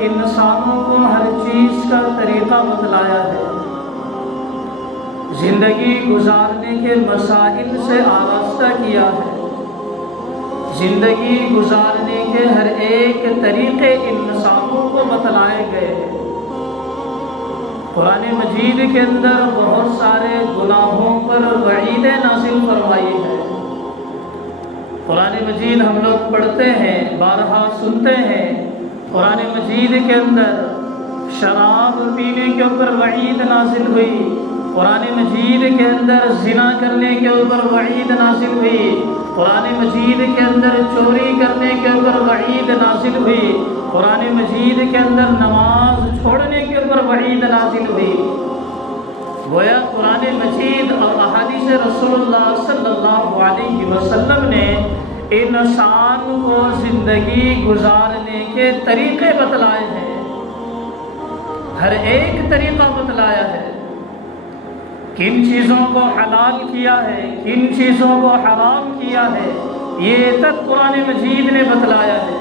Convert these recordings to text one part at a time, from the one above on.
انسانوں کو ہر چیز کا طریقہ بتلایا ہے، زندگی گزارنے کے مسائل سے آراستہ کیا ہے، زندگی گزارنے کے ہر ایک طریقے انسانوں کو بتلائے گئے ہیں۔ قرآن مجید کے اندر بہت سارے گناہوں پر وعیدیں نازل فرمائی ہے۔ قرآن مجید ہم لوگ پڑھتے ہیں، بارہا سنتے ہیں۔ قرآن مجید کے اندر شراب پینے کے اوپر وعید نازل ہوئی، قرآن مجید کے اندر زنا کرنے کے اوپر وعید نازل ہوئی، قرآن مجید کے اندر چوری کرنے کے اوپر وعید نازل ہوئی، قرآن مجید کے اندر نماز چھوڑنے کے اوپر وعید نازل ہوئی۔ گویا قرآن مجید اور احادیث رسول اللہ صلی اللہ علیہ وسلم نے انسان کو زندگی گزارنے کے طریقے بتلائے ہیں، ہر ایک طریقہ بتلایا ہے، کن چیزوں کو حلال کیا ہے، کن چیزوں کو حرام کیا ہے، یہ تک قرآن مجید نے بتلایا ہے،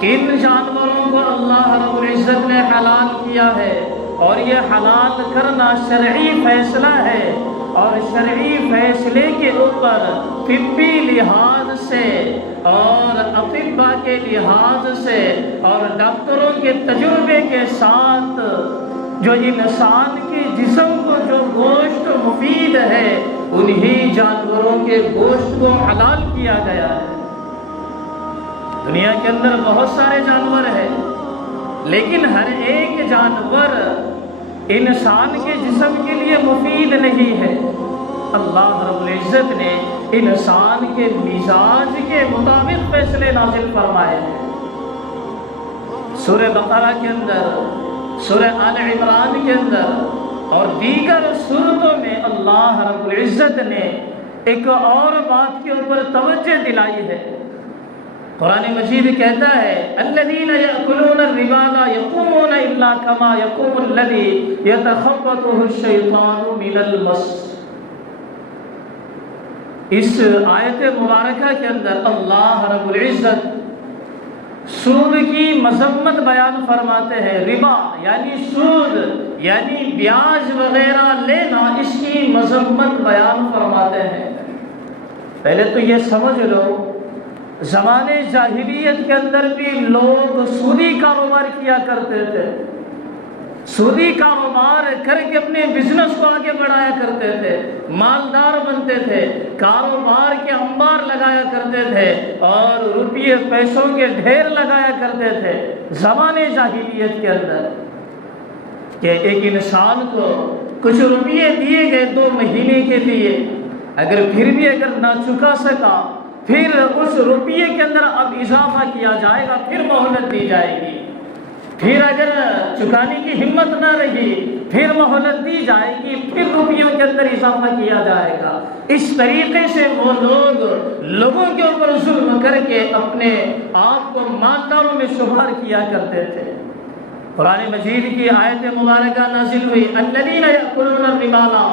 کن جانوروں کو اللہ رب العزت نے حلال کیا ہے، اور یہ حلال کرنا شرعی فیصلہ ہے، اور شرعی فیصلے کے اوپر طبی لحاظ سے اور اطباء کے لحاظ سے اور ڈاکٹروں کے تجربے کے ساتھ جو انسان کے جسم کو جو گوشت مفید ہے، انہی جانوروں کے گوشت کو حلال کیا گیا ہے۔ دنیا کے اندر بہت سارے جانور ہیں، لیکن ہر ایک جانور انسان کے جسم کے لیے مفید نہیں ہے۔ اللہ رب العزت نے انسان کے مزاج کے مطابق فیصلے نازل فرمائے ہیں۔ سورہ بقرہ کے اندر، سورہ آل عمران کے اندر اور دیگر سورتوں میں اللہ رب العزت نے ایک اور بات کے اوپر توجہ دلائی ہے۔ قرآن مجید کہتا ہے الذین یأکلون الربا لا یقومون الا کما یقوم الذی یتخبطہ الشیطان من المس۔ اس آیت مبارکہ کے اندر اللہ رب العزت سود کی مذمت بیان فرماتے ہیں۔ ربا یعنی سود یعنی بیاج وغیرہ لینا، اس کی مذمت بیان فرماتے ہیں۔ پہلے تو یہ سمجھ لو، زمانے جاہلیت کے اندر بھی لوگ سودی کاروبار کیا کرتے تھے، سودی کاروبار کر کے اپنے بزنس کو آگے بڑھایا کرتے تھے، مالدار بنتے تھے، کاروبار کے انبار لگایا کرتے تھے اور روپیے پیسوں کے ڈھیر لگایا کرتے تھے زمانے جاہلیت کے اندر، کہ ایک انسان کو کچھ روپیے دیے گئے 2 مہینے کے لیے، اگر پھر بھی نہ چکا سکا، پھر اس روپیے کے اندر اب اضافہ کیا جائے گا، پھر مہلت دی جائے گی، پھر اگر چکانے کی ہمت نہ رہی پھر مہلت دی جائے گی، پھر روپیوں کے اندر اضافہ کیا جائے گا۔ اس طریقے سے وہ لوگ لوگوں کے اوپر ظلم کر کے اپنے آپ کو مالداروں میں شمار کیا کرتے تھے۔ قرآن مجید کی آیت مبارکہ نازل ہوئی الذین یأکلون الربا،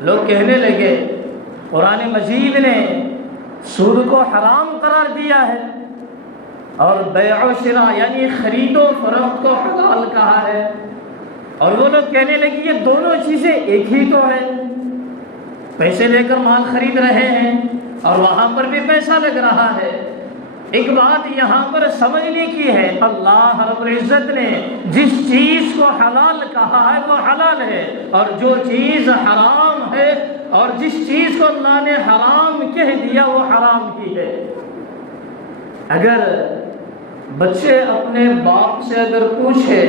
لوگ کہنے لگے قرآن مجید نے سود کو حرام قرار دیا ہے اور بیع و شراء یعنی خرید و فروخت کو حلال کہا ہے، اور وہ لوگ کہنے لگے یہ دونوں چیزیں ایک ہی تو ہے، پیسے لے کر مال خرید رہے ہیں اور وہاں پر بھی پیسہ لگ رہا ہے۔ ایک بات یہاں پر سمجھنے کی ہے، اللہ رب العزت نے جس چیز کو حلال کہا ہے وہ حلال ہے، اور جو چیز حرام ہے اور جس چیز کو اللہ نے حرام کہہ دیا وہ حرام ہی ہے۔ اگر بچے اپنے باپ سے اگر پوچھے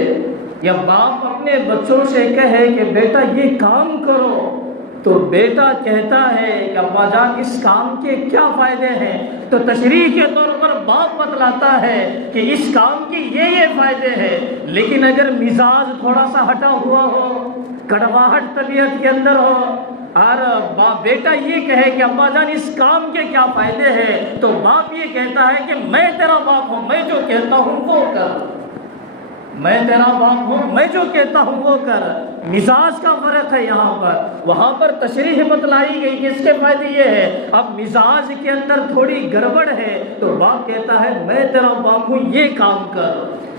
یا باپ اپنے بچوں سے کہے کہ بیٹا یہ کام کرو، تو بیٹا کہتا ہے کہ ابا جان اس کام کے کیا فائدے ہیں، تو تشریح کے طور پر باپ بتلاتا ہے کہ اس کام کے یہ فائدے ہیں، لیکن اگر مزاج تھوڑا سا ہٹا ہوا ہو، کڑواہٹ طبیعت کے اندر ہو، اور بیٹا یہ کہے کہ ابا جان اس کام کے کیا فائدے ہیں، تو باپ یہ کہتا ہے کہ میں تیرا باپ ہوں، میں جو کہتا ہوں وہ کر، میں تیرا باپ ہوں، میں جو کہتا ہوں وہ کر۔ مزاج کا فرق ہے یہاں پر، وہاں پر تشریح بتلائی گئی کہ اس کے فائدے یہ ہے، اب مزاج کے اندر تھوڑی گڑبڑ ہے تو باپ کہتا ہے میں تیرا باپ ہوں یہ کام کر۔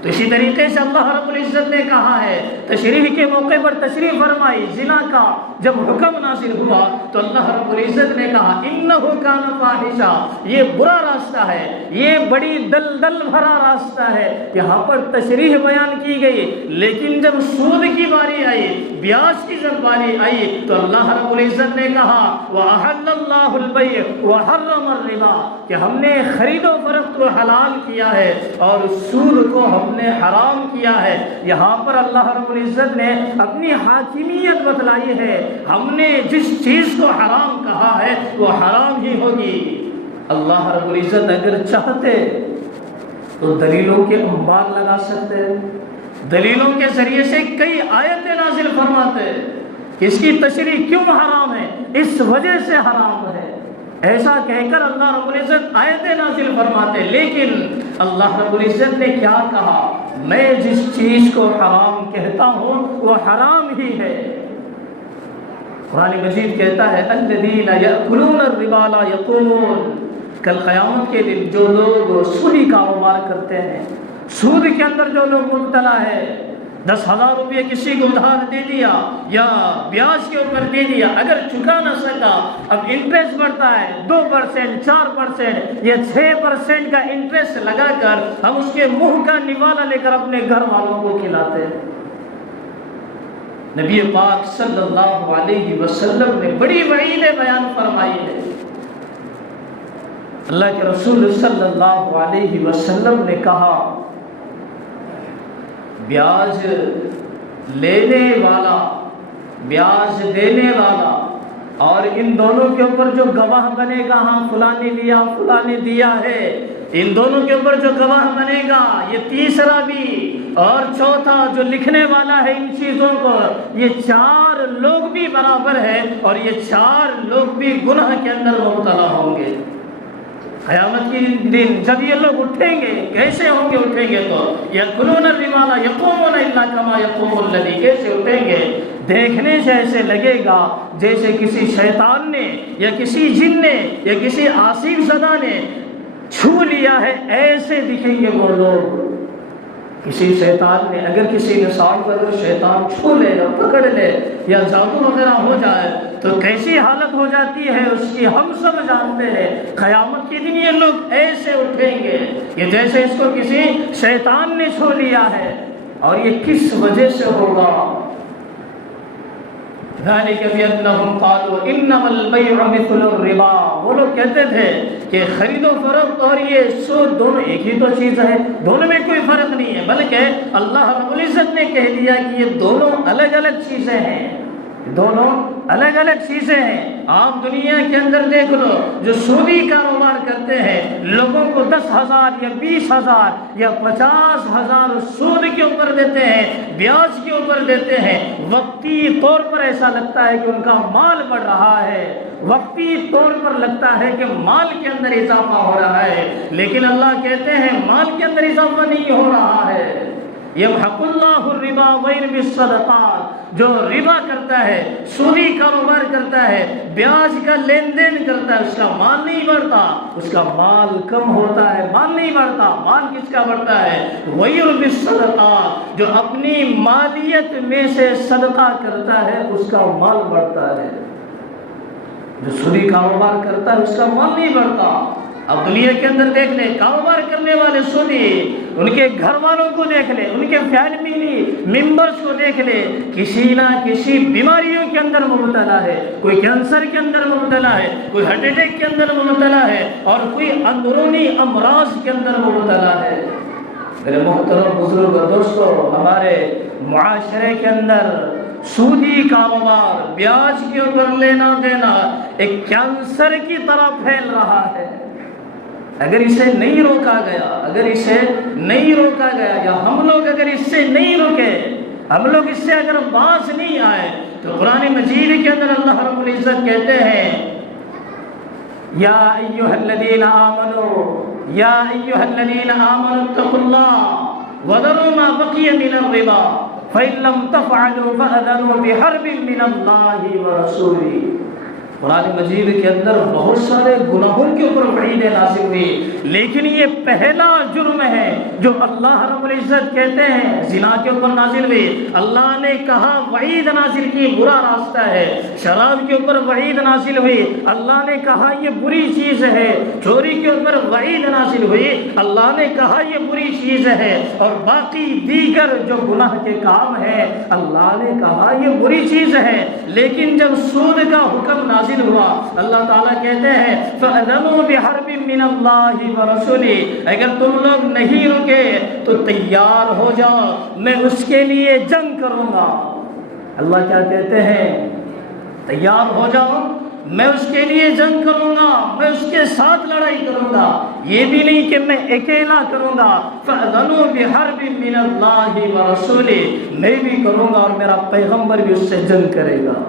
تو اسی طریقے سے اللہ رب العزت نے کہا ہے، تشریح کے موقع پر تشریح فرمائی، زنا کا جب حکم نازل ہوا تو اللہ رب العزت نے کہا انہ کان فاحشہ، یہ برا راستہ ہے، یہ بڑی دلدل بھرا راستہ ہے۔ یہاں پر تشریح بیان کی گئی، لیکن جب سود کی باری آئی، بیاج کی جب باری آئی تو اللہ رب العزت نے کہا وَأَحَلَّ اللَّهُ الْبَيْعَ وَحَرَّمَ الرِّبَا، کہ ہم نے خرید و فروخت کو حلال کیا ہے اور سود کو ہم نے حرام کیا ہے۔ یہاں پر اللہ رب العزت نے اپنی حاکمیت بتلائی ہے، ہم نے جس چیز کو حرام کہا ہے وہ حرام ہی ہوگی۔ اللہ رب العزت اگر چاہتے تو دلیلوں کے انبار لگا سکتے، دلیلوں کے ذریعے سے کئی آیتیں نازل فرماتے کہ اس کی تشریح کیوں حرام ہے، اس وجہ سے حرام ہے، ایسا کہہ کر اللہ رب العزت آیتیں نازل فرماتے۔ لیکن اللہ رب العزت نے کیا کہا، میں جس چیز کو حرام کہتا ہوں وہ حرام ہی ہے۔ قرآن مجید کہتا ہے الذین یأکلون الربا لا یقومون، کل قیامت کے دن جو لوگ سودی کاروبار کرتے ہیں، سود کے اندر جو لوگ مبتلا ہے، 10,000 روپے کسی کو ادھار دے دیا یا بیاج کے اوپر دے دیا، اگر چکا نہ سکا، اب انٹرسٹ بڑھتا ہے 2%، 4% یا 6% کا انٹرسٹ لگا کر ہم اس کے منہ کا نوالا لے کر اپنے گھر والوں کو کھلاتے ہیں۔ نبی پاک صلی اللہ علیہ وسلم نے بڑی وعیدیں بیان فرمائی ہے۔ اللہ کے رسول صلی اللہ علیہ وسلم نے کہا بیاج لینے والا، بیاج دینے والا اور ان دونوں کے اوپر جو گواہ بنے گا، ہاں فلاں نے لیا فلاں نے دیا ہے، ان دونوں کے اوپر جو گواہ بنے گا، یہ تیسرا بھی اور چوتھا جو لکھنے والا ہے ان چیزوں کو، یہ 4 لوگ بھی برابر ہے اور یہ 4 لوگ بھی گناہ کے اندر مبتلا ہوں گے۔ قیامت کے دن جب یہ لوگ اٹھیں گے، کیسے ہوں گے اٹھیں گے تو یأکلون الربا لا یقومون الا کما یقوم الذی، کیسے اٹھیں گے، دیکھنے سے ایسے لگے گا جیسے کسی شیطان نے یا کسی جن نے یا کسی آصف زدہ نے چھو لیا ہے، ایسے دکھیں گے وہ لوگ۔ کسی شیطان نے اگر کسی انسان کو اگر شیطان چھو لے یا پکڑ لے یا جادو وغیرہ ہو جائے تو کیسی حالت ہو جاتی ہے اس کی ہم سب جانتے ہیں۔ قیامت کے دن یہ لوگ ایسے اٹھیں گے کہ جیسے اس کو کسی شیطان نے چھو لیا ہے، اور یہ کس وجہ سے ہوگا؟ ذالک بأنہم قالوا انما البیع مثل الربا، وہ لوگ کہتے تھے کہ خرید و فروخت اور یہ سود دونوں ایک ہی تو چیز ہے، دونوں میں کوئی فرق نہیں ہے، بلکہ اللہ رب العزت نے کہہ دیا کہ یہ دونوں الگ الگ چیزیں ہیں، دونوں الگ الگ چیزیں ہیں۔ آپ دنیا کے اندر دیکھ لو، جو سودی کاروبار کرتے ہیں، لوگوں کو 10,000 یا 20,000 یا 50,000 سود کے اوپر دیتے ہیں، بیاج کے اوپر دیتے ہیں، وقتی طور پر ایسا لگتا ہے کہ ان کا مال بڑھ رہا ہے، وقتی طور پر لگتا ہے کہ مال کے اندر اضافہ ہو رہا ہے، لیکن اللہ کہتے ہیں مال کے اندر اضافہ نہیں ہو رہا ہے۔ یمحق اللہ الربا ویربی الصدقات، جو ربا کرتا ہے، سودی کاروبار کرتا ہے، بیاج کا لین دین کرتا ہے، اس کا مال نہیں بڑھتا، اس کا مال کم ہوتا ہے، مال نہیں بڑھتا۔ مال کس کا بڑھتا ہے؟ ویربی الصدقات، جو اپنی مالیت میں سے صدقہ کرتا ہے اس کا مال بڑھتا ہے۔ جو سودی کاروبار کرتا ہے اس کا مال نہیں بڑھتا۔ اب دنیا کے اندر دیکھ لیں، کاروبار کرنے والے سودی، ان کے گھر والوں کو دیکھ لیں، ان کے فیملی ممبرز کو دیکھ لیں، کسی نہ کسی بیماریوں کے اندر مبتلا ہے، کوئی کینسر کے اندر مبتلا ہے، کوئی ہارٹ اٹیک کے اندر مبتلا ہے، اور کوئی اندرونی امراض کے اندر مبتلا ہے۔ میرے محترم بزرگ اور دوستو، ہمارے معاشرے کے اندر سودی کاروبار، بیاج کے اوپر لینا دینا ایک کینسر کی طرح پھیل رہا ہے۔ اگر اسے نہیں روکا گیا، اگر اسے نہیں روکا گیا، یا ہم لوگ اگر اس سے نہیں روکے، ہم لوگ اس سے اگر باز نہیں آئے، تو قرآن مجید کے اندر اللہ رب العزت کہتے ہیں یا ایھا الذین آمنوا، یا ایھا الذین آمنوا اتقوا اللہ وذروا ما بقی من الربا فإن لم تفعلوا فأذنوا بحرب من اللہ ورسولہ۔ قرآن مجید کے اندر بہت سارے گناہوں کے اوپر وعیدیں نازل ہوئی، لیکن یہ پہلا جرم ہے جو اللہ رب العزت کہتے ہیں زنا کے اوپر نازل ہوئی۔ اللہ نے کہا وعید نازل کی برا راستہ ہے، شراب کے اوپر وعید نازل ہوئی، اللہ نے کہا یہ بری چیز ہے، چوری کے اوپر وعید نازل ہوئی، اللہ نے کہا یہ بری چیز ہے، اور باقی دیگر جو گناہ کے کام ہیں اللہ نے کہا یہ بری چیز ہے۔ لیکن جب سود کا حکم نازل ہوا، اللہ تعالیٰ کہتے ہیں فَأَذَنُوا بِحَرْبٍ مِّنَ اللَّهِ وَرَسُولِهِ، اگر تم لوگ نہیں رکے تو تیار ہو جاؤ، میں اس کے لیے جنگ کروں گا۔ اللہ کیا کہتے ہیں؟ تیار ہو جاؤ، میں اس کے لیے جنگ کروں گا، میں اس کے ساتھ لڑائی کروں گا، یہ بھی نہیں کہ میں اکیلا کروں گا۔ فَأَذَنُوا بِحَرْبٍ مِّنَ اللَّهِ وَرَسُولِهِ، میں بھی کروں گا اور میرا پیغمبر بھی اس سے جنگ کرے گا۔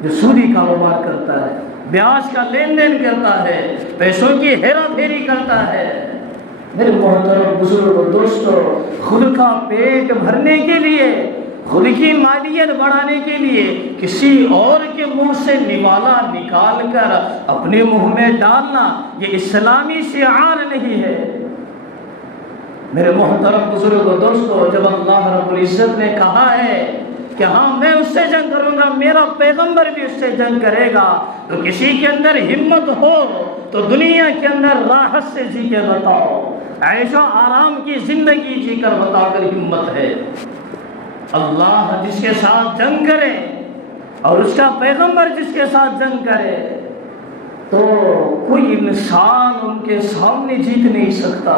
جو سودی کاروبار کرتا ہے، بیاج کا لین دین کرتا ہے، پیسوں کی ہیرا پھیری کرتا ہے، میرے محترم بزرگ اور دوستو، خود کا پیٹ بھرنے کے لیے، خود کی مالیت بڑھانے کے لیے کسی اور کے منہ سے نوالا نکال کر اپنے منہ میں ڈالنا یہ اسلامی شعار نہیں ہے۔ میرے محترم بزرگ اور دوستو، جب اللہ رب العزت نے کہا ہے کہ ہاں میں اس سے جنگ کروں گا، میرا پیغمبر بھی اس سے جنگ کرے گا، تو کسی کے اندر ہمت ہو تو دنیا کے اندر راحت سے جی کے بتاؤ، عیش و آرام کی زندگی جی کر بتاؤ اگر ہمت ہے۔ اللہ جس کے ساتھ جنگ کرے اور اس کا پیغمبر جس کے ساتھ جنگ کرے تو کوئی انسان ان کے سامنے جیت نہیں سکتا۔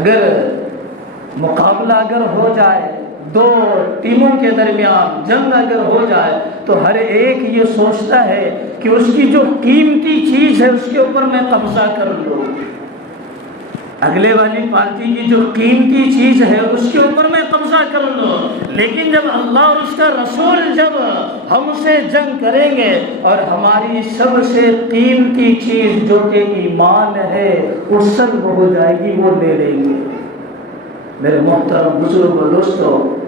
اگر مقابلہ اگر ہو جائے، دو ٹیموں کے درمیان جنگ اگر ہو جائے تو ہر ایک یہ سوچتا ہے کہ اس کی جو قیمتی چیز ہے اس کے اوپر میں قبضہ کر لوں، اگلے والی پارٹی کی جو قیمتی چیز ہے اس کے اوپر میں قبضہ کر لوں۔ لیکن جب اللہ اور اس کا رسول جب ہم سے جنگ کریں گے اور ہماری سب سے قیمتی چیز جو کہ ایمان ہے وہ سلب ہو جائے گی، وہ لے لیں گے۔ میرے محترم بزرگ و دوستو،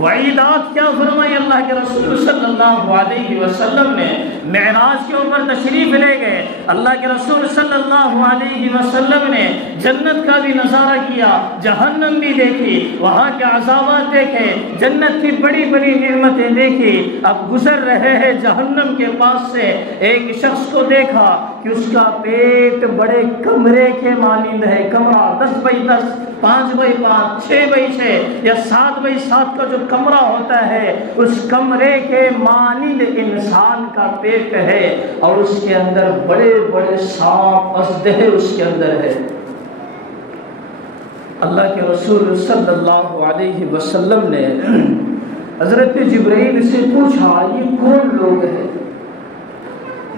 وعیدات کیا فرمائی اللہ کے رسول صلی اللہ علیہ وسلم نے؟ معراج کے اوپر تشریف لے گئے، اللہ کے رسول صلی اللہ علیہ وسلم نے جنت کا بھی نظارہ کیا، جہنم بھی دیکھی، وہاں کے عذابات دیکھے، جنت کی بڑی بڑی نعمتیں دیکھی۔ اب گزر رہے ہیں جہنم کے پاس سے، ایک شخص کو دیکھا کہ اس کا پیٹ بڑے کمرے کے مانند ہے، کمرہ 10x10، 5x5، 6x6 یا 7x7 کا جو کمرہ ہوتا ہے اس کمرے کے مانند انسان کا پیٹ ہے، اور اس کے اندر بڑے بڑے سانپ اژدہے اس کے اندر ہے۔ اللہ کے رسول صلی اللہ علیہ وسلم نے حضرت جبرائیل سے پوچھا یہ کون لوگ ہیں؟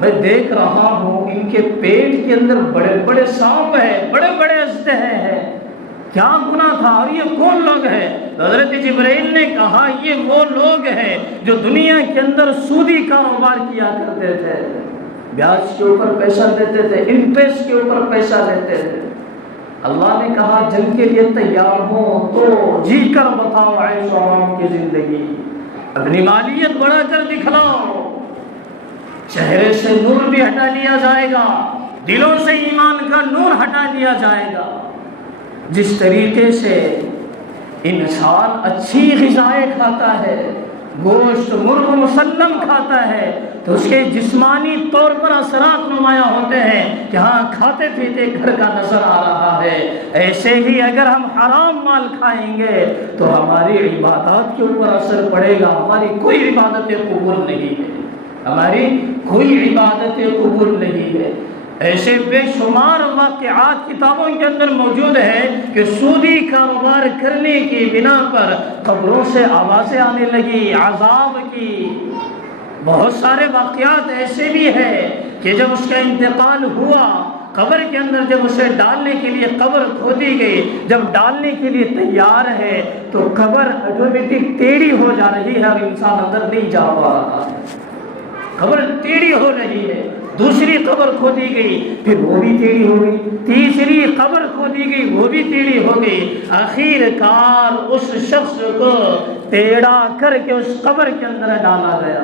میں دیکھ رہا ہوں ان کے پیٹ کے اندر بڑے بڑے سانپ ہیں، بڑے بڑے اژدہے ہیں، کیا گناہ تھا اور یہ کون لوگ ہیں؟ حضرت جبرائیل نے کہا یہ وہ لوگ ہیں جو دنیا کے اندر سودی کاروبار کیا کرتے تھے، بیاج کے اوپر پیسہ دیتے تھے، انٹرسٹ کے اوپر پیسہ لیتے تھے۔ اللہ نے کہا جنگ کے لیے تیار ہو تو جی کر بتاؤ عیش و آرام کی زندگی، اپنی مالیت بڑھا کر دکھلاؤ، چہرے سے نور بھی ہٹا لیا جائے گا، دلوں سے ایمان کا نور ہٹا لیا جائے گا۔ جس طریقے سے انسان اچھی غذائیں کھاتا ہے، گوشت مرغ مسلم کھاتا ہے تو اس کے جسمانی طور پر اثرات نمایاں ہوتے ہیں کہ ہاں کھاتے پیتے گھر کا نظر آ رہا ہے۔ ایسے ہی اگر ہم حرام مال کھائیں گے تو ہماری عبادات کے اوپر اثر پڑے گا، ہماری کوئی عبادت قبول نہیں ہے، ہماری کوئی عبادت قبول نہیں ہے۔ ایسے بے شمار واقعات کتابوں کے اندر موجود ہے کہ سودی کاروبار کرنے کی بنا پر قبروں سے آوازیں آنے لگی عذاب کی۔ بہت سارے واقعات ایسے بھی ہیں کہ جب اس کا انتقال ہوا، قبر کے اندر جب اسے ڈالنے کے لیے قبر کھودی گئی، جب ڈالنے کے لیے تیار ہے تو قبر آٹومیٹک ٹیڑھی ہو جا رہی ہے اور انسان اندر نہیں جا پا رہا، قبر ٹیڑھی ہو رہی ہے۔ دوسری قبر کھودی گئی، پھر وہ بھی ٹیڑھی ہو گئی، تیسری قبر کھودی گئی، وہ بھی ٹیڑھی ہو گئی۔ آخر کار اس شخص کو ٹیڑھا کر کے اس قبر کے اندر ڈالا گیا۔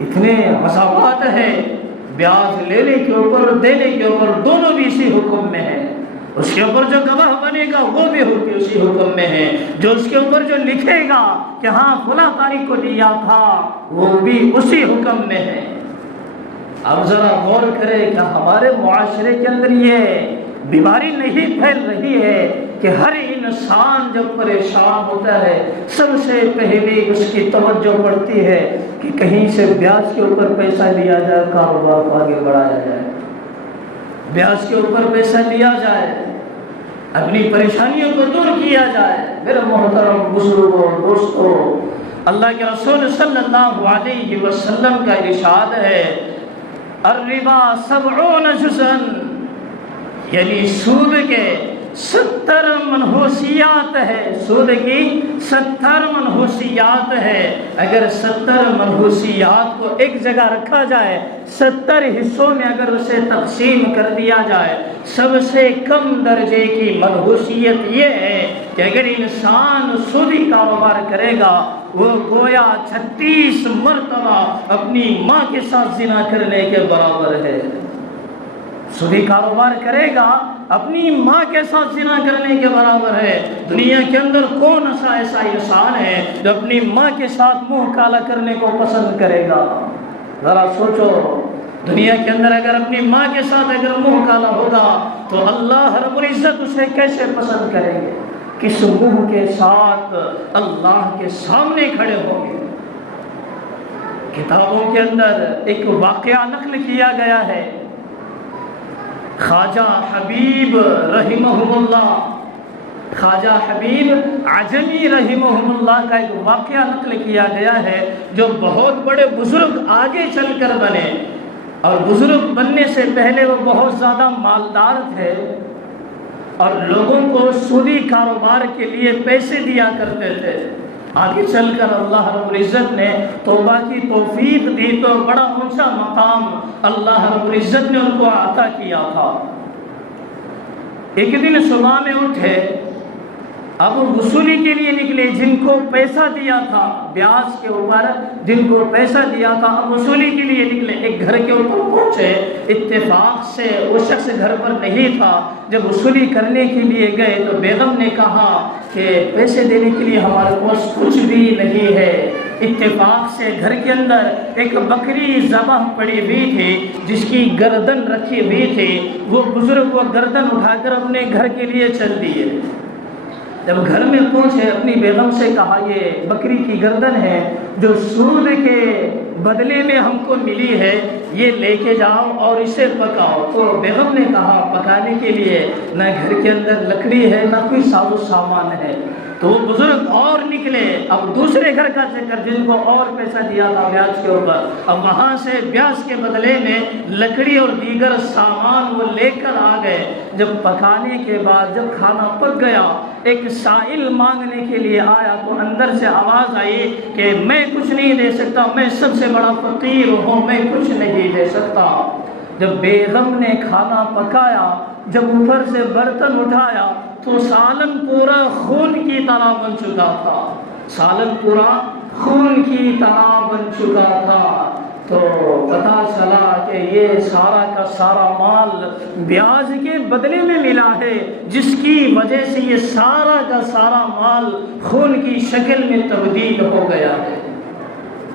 اتنے مساوات ہے، بیاج لینے کے اوپر دینے کے اوپر دونوں بھی اسی حکم میں ہے۔ اس کے اوپر جو گواہ بنے گا وہ بھی اسی حکم میں ہے، جو اس کے اوپر جو لکھے گا کہ ہاں فلاں تاریخ کو لیا تھا وہ بھی اسی حکم میں ہے۔ اب ذرا غور کرے کہ ہمارے معاشرے کے اندر یہ بیماری نہیں پھیل رہی ہے کہ ہر انسان جب پریشان ہوتا ہے سب سے پہلے اس کی توجہ پڑتی ہے کہ کہیں سے بیاج کے اوپر پیسہ لیا جائے، کاروبار کو آگے بڑھایا جائے، بیاج کے اوپر پیسہ لیا جائے، اپنی پریشانیوں کو دور کیا جائے۔ میرے محترم بزرگوں دوستوں، اللہ کے رسول صلی اللہ علیہ وسلم کا ارشاد ہے الربا 70 جزءا، یعنی سود کے 70 منحوسیات ہے، سود کی 70 منحوسیات ہے۔ اگر 70 منحوسیات کو ایک جگہ رکھا جائے، 70 حصوں میں اگر اسے تقسیم کر دیا جائے، سب سے کم درجے کی منحوسیت یہ ہے کہ اگر انسان سودی کاروبار کرے گا وہ گویا 36 مرتبہ اپنی ماں کے ساتھ زنا کرنے کے برابر ہے۔ سودی کاروبار کرے گا اپنی ماں کے ساتھ زنا کرنے کے برابر ہے۔ دنیا کے اندر کون سا ایسا انسان ہے جو اپنی ماں کے ساتھ منہ کالا کرنے کو پسند کرے گا؟ ذرا سوچو، دنیا کے اندر اگر اپنی ماں کے ساتھ اگر منہ کالا ہوگا تو اللہ رب العزت اسے کیسے پسند کریں گے؟ کس منہ کے ساتھ اللہ کے سامنے کھڑے ہوں گے؟ کتابوں کے اندر ایک واقعہ نقل کیا گیا ہے، خواجہ حبیب رحمہ اللہ، خواجہ حبیب عجمی رحمہ اللہ کا ایک واقعہ نقل کیا گیا ہے جو بہت بڑے بزرگ آگے چل کر بنے، اور بزرگ بننے سے پہلے وہ بہت زیادہ مالدار تھے اور لوگوں کو سودی کاروبار کے لیے پیسے دیا کرتے تھے۔ آگے چل کر اللہ رب العزت نے توبہ کی توفیق دی تو بڑا اونچا مقام اللہ رب العزت نے ان کو عطا کیا تھا۔ ایک دن صبح میں اٹھے، اب وصولی کے لیے نکلے، جن کو پیسہ دیا تھا بیاج کے اوپر، جن کو پیسہ دیا تھا اب وصولی کے لیے نکلے۔ ایک گھر کے اوپر پہنچے، اتفاق سے وہ شخص گھر پر نہیں تھا۔ جب وصولی کرنے کے لیے گئے تو بیگم نے کہا کہ پیسے دینے کے لیے ہمارے پاس کچھ بھی نہیں ہے۔ اتفاق سے گھر کے اندر ایک بکری ذبح پڑی ہوئی تھی جس کی گردن رکھی ہوئی تھی، وہ بزرگ وہ گردن اٹھا کر اپنے گھر کے لیے چل دیے۔ جب گھر میں پہنچے اپنی بیگم سے کہا یہ بکری کی گردن ہے جو سود کے بدلے میں ہم کو ملی ہے، یہ لے کے جاؤ اور اسے پکاؤ۔ تو بیگم نے کہا پکانے کے لیے نہ گھر کے اندر لکڑی ہے نہ کوئی ساز و سامان ہے۔ تو وہ بزرگ اور نکلے، اب دوسرے گھر کا چکر، جن کو اور پیسہ دیا تھا بیاج کے اوپر، اب وہاں سے بیاج کے بدلے میں لکڑی اور دیگر سامان وہ لے کر آ گئے۔ جب پکانے کے بعد جب کھانا پک گیا، ایک سائل مانگنے کے لیے آیا تو اندر سے آواز آئی کہ میں کچھ نہیں دے سکتا، میں سب سے بڑا فقیر ہوں، میں کچھ نہیں دے سکتا۔ جب بیگم نے کھانا پکایا، جب اوپر سے برتن اٹھایا تو سالن پورا خون کی طرح بن چکا تھا، سالن پورا خون کی طرح بن چکا تھا۔ تو پتہ چلا کہ یہ سارا کا سارا مال بیاج کے بدلے میں ملا ہے، جس کی وجہ سے یہ سارا کا سارا مال خون کی شکل میں تبدیل ہو گیا ہے۔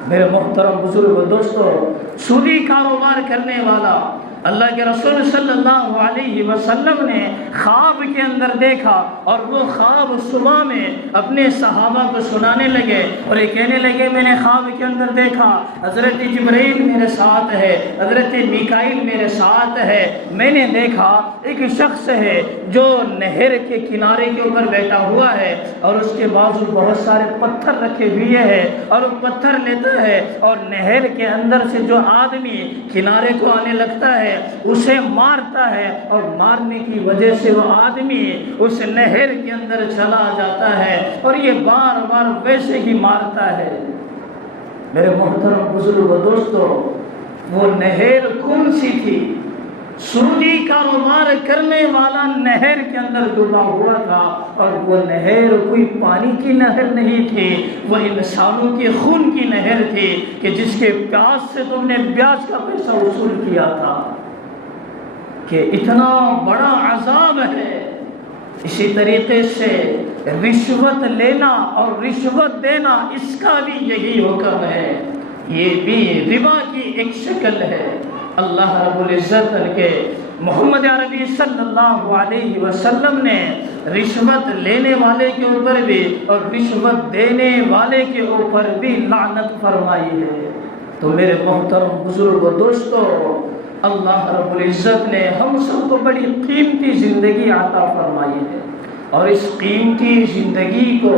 میرے محترم بزرگ دوستو، سودی کاروبار کرنے والا اللہ کے رسول صلی اللہ علیہ وسلم نے خواب کے اندر دیکھا، اور وہ خواب صبح میں اپنے صحابہ کو سنانے لگے اور یہ کہنے لگے میں نے خواب کے اندر دیکھا حضرت جبرائیل میرے ساتھ ہے، حضرت میکائیل میرے ساتھ ہے، میں نے دیکھا ایک شخص ہے جو نہر کے کنارے کے اوپر بیٹھا ہوا ہے اور اس کے بازو بہت سارے پتھر رکھے ہوئے ہیں، اور وہ پتھر لیتا ہے اور نہر کے اندر سے جو آدمی کنارے کو آنے لگتا ہے اسے مارتا ہے، اور مارنے کی وجہ سے وہ آدمی اس نہر کے اندر چلا جاتا ہے اور یہ بار بار ویسے ہی مارتا ہے۔ میرے محترم بزرگ و دوستو، وہ نہر کون سی تھی؟ سودی کاروبار کرنے والا نہر کے اندر ڈوبا ہوا تھا، اور وہ نہر کوئی پانی کی نہر نہیں تھی، وہ انسانوں کے خون کی نہر تھی کہ جس کے پیاس سے تم نے بیاج کا پیسہ وصول کیا تھا، کہ اتنا بڑا عذاب ہے۔ اسی طریقے سے رشوت لینا اور رشوت دینا، اس کا بھی یہی حکم ہے، یہ بھی ربا کی ایک شکل ہے۔ اللہ رب العزت کے محمد عربی صلی اللہ علیہ وسلم نے رشوت لینے والے کے اوپر بھی اور رشوت دینے والے کے اوپر بھی لعنت فرمائی ہے۔ تو میرے محترم بزرگ و دوستو، اللہ رب العزت نے ہم سب کو بڑی قیمتی زندگی عطا فرمائی ہے، اور اس قیمتی زندگی کو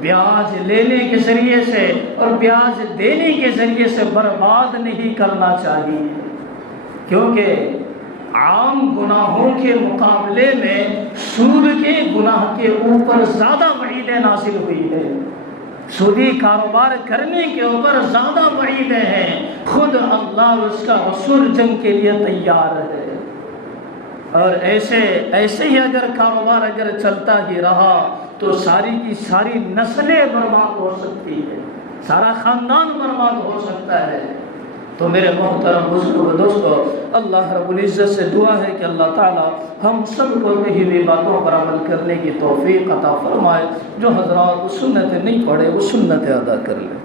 بیاج لینے کے ذریعے سے اور بیاج دینے کے ذریعے سے برباد نہیں کرنا چاہیے، کیونکہ عام گناہوں کے مقابلے میں سود کے گناہ کے اوپر زیادہ وعیدیں نازل ہوئی ہے، سودی کاروبار کرنے کے اوپر زیادہ وعیدیں ہیں، خود اللہ اور اس کا رسول جنگ کے لیے تیار ہے۔ اور ایسے ہی اگر کاروبار اگر چلتا ہی رہا تو ساری کی ساری نسلیں برباد ہو سکتی ہے، سارا خاندان برباد ہو سکتا ہے۔ تو میرے محترم بزرگ دوستو، اللہ رب العزت سے دعا ہے کہ اللہ تعالی ہم سب کو کہی ہوئی باتوں پر عمل کرنے کی توفیق عطا فرمائے۔ جو حضرات وہ سنتیں نہیں پڑھے وہ سنتیں ادا کر لیں۔